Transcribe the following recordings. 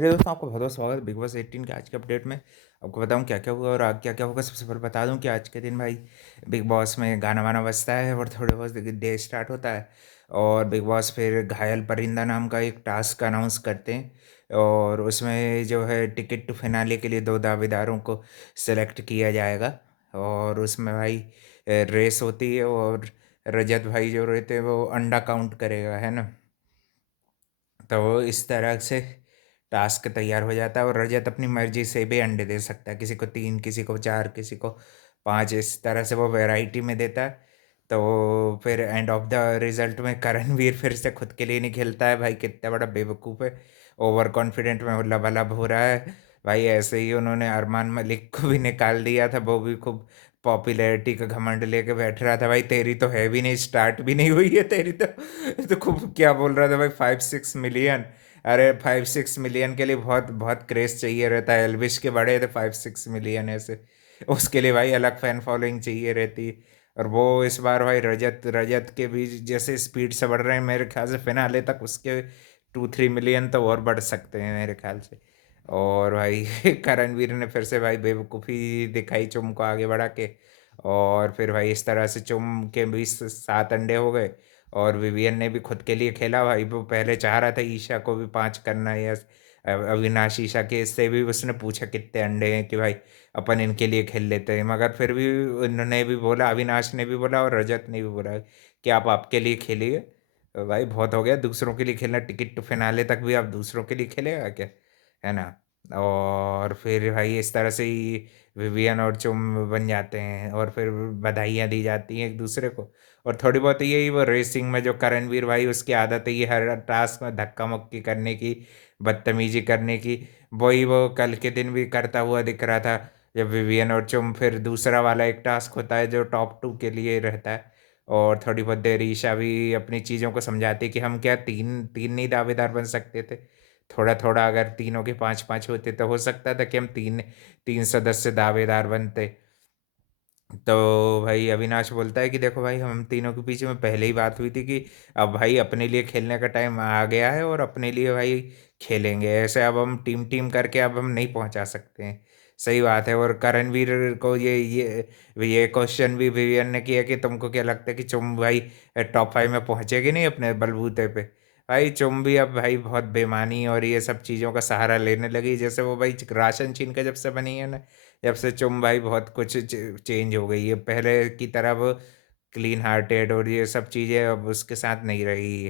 चलिए दोस्तों, आपका बहुत-बहुत स्वागत है बिग बॉस 18 के आज के अपडेट में। आपको बताऊँ क्या-क्या हुआ और आगे क्या-क्या होगा। सबसे पहले बता दूँ कि आज के दिन भाई बिग बॉस में गाना-वाना बजता है और थोड़े बहुत डे स्टार्ट होता है और बिग बॉस फिर घायल परिंदा नाम का एक टास्क अनाउंस करते हैं और उसमें जो है टिकट टू फिनाले के लिए 2 दावेदारों को सेलेक्ट किया जाएगा और उसमें भाई रेस होती है और रजत भाई जो रहते हैं वो अंडा काउंट करेगा, है ना? तो इस तरह से टास्क तैयार हो जाता है और रजत अपनी मर्जी से भी अंडे दे सकता है, किसी को 3, किसी को 4, किसी को 5, इस तरह से वो वैरायटी में देता है। तो फिर एंड ऑफ द रिजल्ट में करणवीर फिर से खुद के लिए नहीं खेलता है। भाई कितना बड़ा बेवकूफ़ है, ओवर कॉन्फिडेंट में वो लबालब हो रहा है। भाई ऐसे ही उन्होंने अरमान मलिक को भी निकाल दिया था, वो भी खूब पॉपुलैरिटी का घमंड लेके बैठ रहा था। भाई तेरी तो है भी नहीं, स्टार्ट भी नहीं हुई है तेरी तो खूब क्या बोल रहा था भाई, 5-6 मिलियन। अरे 5-6 मिलियन के लिए बहुत बहुत क्रेज चाहिए रहता है। एल्विश के बड़े थे 5-6 मिलियन ऐसे, उसके लिए भाई अलग फैन फॉलोइंग चाहिए रहती। और वो इस बार भाई रजत रजत के भी जैसे स्पीड से बढ़ रहे हैं, मेरे ख्याल से फिनाले तक उसके 2-3 मिलियन तो और बढ़ सकते हैं मेरे ख्याल से। और भाई करणवीर ने फिर से भाई बेवकूफ़ी दिखाई चुम को आगे बढ़ा के। और फिर भाई इस तरह से चुम के भी 7 अंडे हो गए और विवियन ने भी खुद के लिए खेला। भाई वो पहले चाह रहा था ईशा को भी 5 करना है, या अविनाश ईशा के इससे भी उसने पूछा कितने अंडे हैं कि भाई अपन इनके लिए खेल लेते हैं, मगर फिर भी उन्होंने भी बोला, अविनाश ने भी बोला और रजत ने भी बोला कि आप आपके लिए खेलिए। तो भाई बहुत हो गया दूसरों के लिए खेलना, टिकट टू फिनाले तक भी आप दूसरों के लिए खेलेगा क्या, है ना? और फिर भाई इस तरह से ही विवियन और चुम बन जाते हैं और फिर बधाइयाँ दी जाती हैं एक दूसरे को। और थोड़ी बहुत यही वो रेसिंग में जो करणवीर भाई उसकी आदत है ये हर टास्क में धक्का मुक्की करने की, बदतमीजी करने की। वही वो कल के दिन भी करता हुआ दिख रहा था, जब विवियन और चुम फिर दूसरा वाला एक टास्क होता है जो टॉप 2 के लिए रहता है और थोड़ी बहुत देर ईशा भी अपनी चीज़ों को समझाती है कि हम क्या तीन तीन नहीं दावेदार बन सकते थे। थोड़ा थोड़ा अगर तीनों के 5-5 होते तो हो सकता था कि हम तीन तीन सदस्य दावेदार बनते। तो भाई अविनाश बोलता है कि देखो भाई, हम तीनों के बीच में पहले ही बात हुई थी कि अब भाई अपने लिए खेलने का टाइम आ गया है और अपने लिए भाई खेलेंगे। ऐसे अब हम टीम टीम करके अब हम नहीं पहुंचा सकते हैं। सही बात है। और करणवीर को ये क्वेश्चन भी विवियन ने किया कि तुमको क्या लगता है कि तुम भाई टॉप 5 में पहुंचेगी नहीं अपने बलबूते पे। भाई तुम भी अब भाई बहुत बेमानी और ये सब चीज़ों का सहारा लेने लगी, जैसे वो भाई राशन छीन के जब से बनी है ना, जब से चुम भाई बहुत कुछ चेंज हो गई है। पहले की तरह वो क्लीन हार्टेड और ये सब चीज़ें अब उसके साथ नहीं रही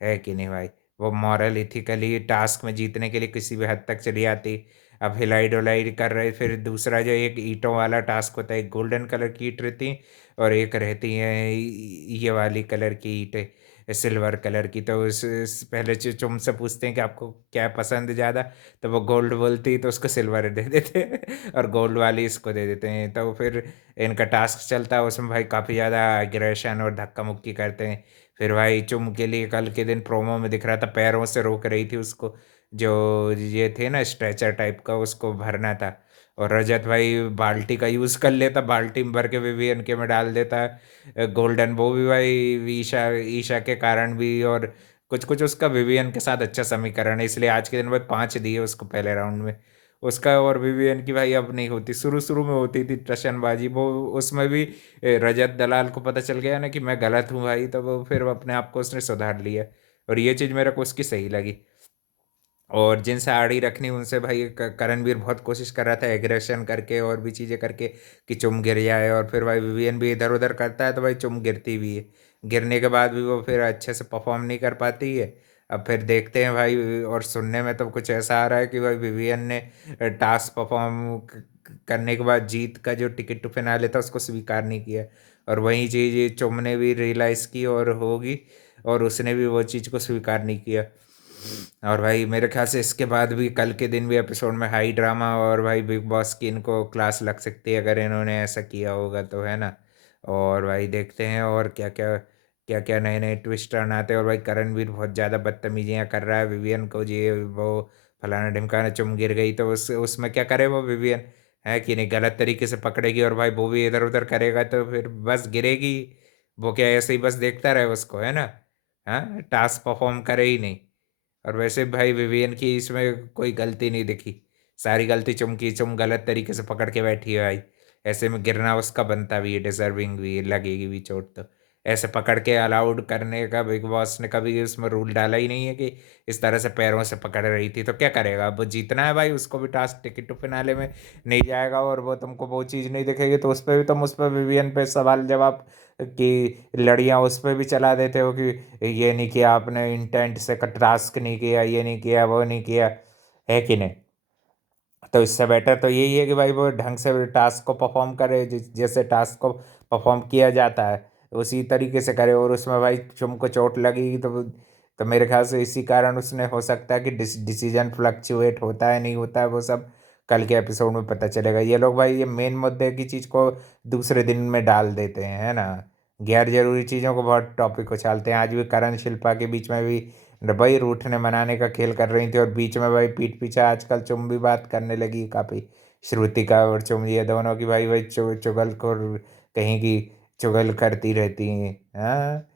है कि नहीं भाई? वो मॉरल इथिकली टास्क में जीतने के लिए किसी भी हद तक चली आती। अब हिलाई डुलाई कर रहे, फिर दूसरा जो एक ईंटों वाला टास्क होता है, एक गोल्डन कलर की ईंट रहती और एक रहती है ये वाली कलर की ईंटें, सिल्वर कलर की। तो पहले चुम से पूछते हैं कि आपको क्या पसंद ज़्यादा, तो वो गोल्ड बोलती है तो उसको सिल्वर दे देते हैं और गोल्ड वाली इसको दे देते हैं। तो फिर इनका टास्क चलता है, उसमें भाई काफ़ी ज़्यादा एग्रेशन और धक्का मुक्की करते हैं। फिर भाई चुम के लिए कल के दिन प्रोमो में दिख रहा था पैरों से रोक रही थी उसको, जो ये थे ना स्ट्रेचर टाइप का, उसको भरना था। और रजत भाई बाल्टी का यूज़ कर लेता, बाल्टी में भर के विवियन के में डाल देता गोल्डन। वो भी भाई ईशा ईशा के कारण भी, और कुछ कुछ उसका विवियन के साथ अच्छा समीकरण है, इसलिए आज के दिन भाई 5 दिए उसको पहले राउंड में। उसका और विवियन की भाई अब नहीं होती, शुरू शुरू में होती थी टशनबाजी वो, उसमें भी रजत दलाल को पता चल गया ना कि मैं गलत हूँ भाई, तो वो फिर अपने आप को उसने सुधार लिया। और ये चीज़ मेरे को उसकी सही लगी। और जिनसे आड़ी रखनी उनसे भाई करणवीर बहुत कोशिश कर रहा था एग्रेशन करके और भी चीज़ें करके कि चुम गिर जाए, और फिर भाई विवियन भी इधर उधर करता है तो भाई चुम गिरती भी है। गिरने के बाद भी वो फिर अच्छे से परफॉर्म नहीं कर पाती है। अब फिर देखते हैं भाई, और सुनने में तो कुछ ऐसा आ रहा है कि भाई विवियन ने टास्क परफॉर्म करने के बाद जीत का जो टिकट टू फिनाले था उसको स्वीकार नहीं किया। और वही चीज़ चुम ने भी रियलाइज़ की और होगी, और उसने भी वो चीज़ को स्वीकार नहीं किया। और भाई मेरे ख्याल से इसके बाद भी कल के दिन भी एपिसोड में हाई ड्रामा और भाई बिग बॉस की इनको क्लास लग सकती है अगर इन्होंने ऐसा किया होगा तो, है ना? और भाई देखते हैं और क्या क्या क्या क्या नए नए ट्विस्ट टर्न आते हैं। और भाई करणवीर बहुत ज़्यादा बदतमीजियाँ कर रहा है विवियन को, ये वो फलाना ढिमकाना, चुम गिर गई तो उसमें क्या करे वो विवियन, है कि नहीं? गलत तरीके से पकड़ेगी और भाई वो भी इधर उधर करेगा तो फिर बस गिरेगी। वो क्या ऐसे ही बस देखता रहे उसको, है ना? हाँ, टास्क परफॉर्म करे ही नहीं। और वैसे भाई विवियन की इसमें कोई गलती नहीं दिखी, सारी गलती चुम की चुम गलत तरीके से पकड़ के बैठी है भाई। ऐसे में गिरना उसका बनता भी है, डिजर्विंग भी है, लगेगी भी चोट तो। ऐसे पकड़ के अलाउड करने का बिग बॉस ने कभी उसमें रूल डाला ही नहीं है कि इस तरह से पैरों से पकड़ रही थी, तो क्या करेगा अब? वो जीतना है भाई, उसको भी टास्क टिकट टू फिनाले में नहीं जाएगा और वो तुमको वो चीज़ नहीं दिखेगी, तो उस पर भी तुम उस पर विवियन पे सवाल जवाब कि लड़ियाँ उस पर भी चला देते हो कि ये नहीं किया आपने, इंटेंट से टास्क नहीं किया, ये नहीं किया, वो नहीं किया, है कि नहीं? तो इससे बेटर तो यही है कि भाई वो ढंग से टास्क को परफॉर्म करे, जैसे टास्क को परफॉर्म किया जाता है उसी तरीके से करे। और उसमें भाई तुमको चोट लगेगी तो मेरे ख्याल से इसी कारण उसने, हो सकता है कि डिसीजन फ्लक्चुएट होता है नहीं होता है, वो सब कल के एपिसोड में पता चलेगा। ये लोग भाई ये मेन मुद्दे की चीज़ को दूसरे दिन में डाल देते हैं, है ना? गैर जरूरी चीज़ों को बहुत टॉपिक उछालते हैं। आज भी करण शिल्पा के बीच में भी भाई रूठने मनाने का खेल कर रही थी, और बीच में भाई पीठ पीछे आजकल चुम भी बात करने लगी काफ़ी, श्रुतिका और चुम, ये दोनों की भाई भाई चुगल को कहीं की चुगल करती रहती हैं। हाँ,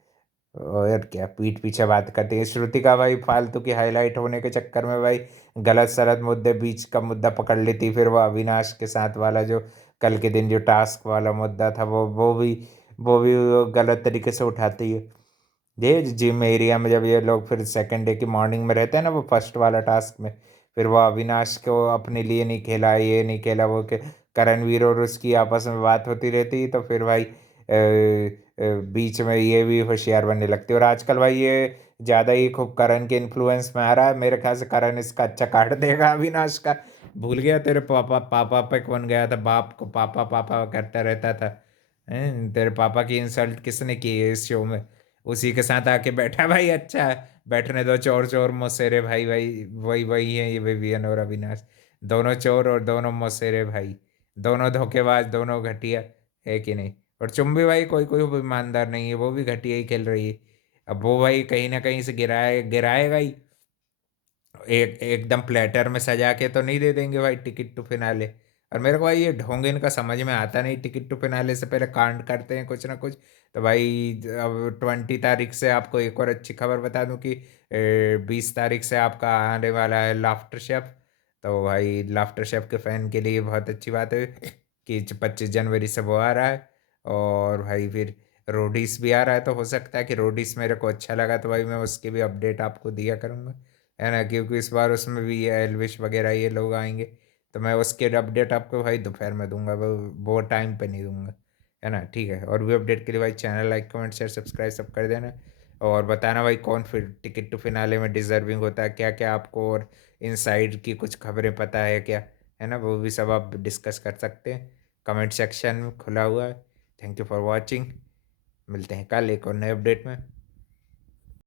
और क्या पीठ पीछे बात करती है श्रुतिका भाई, फालतू की हाईलाइट होने के चक्कर में भाई गलत सलत मुद्दे, बीच का मुद्दा पकड़ लेती, फिर वो अविनाश के साथ वाला जो कल के दिन जो टास्क वाला मुद्दा था वो भी वो गलत तरीके से उठाती है। ये जिम एरिया में जब ये लोग फिर सेकंड डे की मॉर्निंग में रहते हैं ना, वो फर्स्ट वाला टास्क में, फिर वो अविनाश को अपने लिए नहीं खेला, ये नहीं खेला, वो के करणवीर और उसकी आपस में बात होती रहती, तो फिर भाई बीच में ये भी होशियार बनने लगती है। और आजकल भाई ये ज़्यादा ही खूब करण के इन्फ्लुएंस में आ रहा है, मेरे ख्याल से करण इसका अच्छा काट देगा अविनाश का। भूल गया तेरे पापा पापा पे कौन गया था, बाप को पापा पापा करता रहता था। तेरे पापा की इंसल्ट किसने की है इस शो में? उसी के साथ आके बैठा भाई, अच्छा है, बैठने दो। चोर चोर मौसेरे भाई भाई, वही वही है ये विवियन और अविनाश, दोनों चोर और दोनों मौसेरे भाई, दोनों धोखेबाज, दोनों घटिया, है कि नहीं? और चुम्बी भाई कोई कोई वो ईमानदार नहीं है, वो भी घटिया ही खेल रही है। अब वो भाई कहीं ना कहीं से गिराएगा ही, एकदम प्लेटर में सजा के तो नहीं दे देंगे भाई टिकट टू फिनाले। और मेरे को भाई ये ढोंग इनका समझ में आता नहीं, टिकट टू फिनाले से पहले कांड करते हैं कुछ ना कुछ। तो भाई अब 20 तारीख से आपको एक और अच्छी खबर बता दूं कि 20 तारीख से आपका आने वाला है लाफ्टर शेफ। तो भाई लाफ्टर शेफ के फैन के लिए बहुत अच्छी बात है कि 25 जनवरी से वो आ रहा है। और भाई फिर रोडीस भी आ रहा है, तो हो सकता है कि रोडीस मेरे को अच्छा लगा तो भाई मैं उसकी भी अपडेट आपको दिया करूँगा, है ना? क्योंकि इस बार उसमें भी ये एल्विश वगैरह ये लोग आएंगे, तो मैं उसके अपडेट आपको भाई दोपहर में दूंगा, वो टाइम पे नहीं दूंगा, है ना? ठीक है, और भी अपडेट के लिए भाई channel like comment share subscribe सब कर देना। और बताना भाई कौन फिर टिकट टू फिनाले में डिजर्विंग होता है, क्या क्या आपको और इनसाइड की कुछ खबरें पता है क्या, है ना? वो भी सब आप डिस्कस कर सकते हैं, कमेंट सेक्शन खुला हुआ है। थैंक यू फॉर वॉचिंग, मिलते हैं कल एक और नए अपडेट में।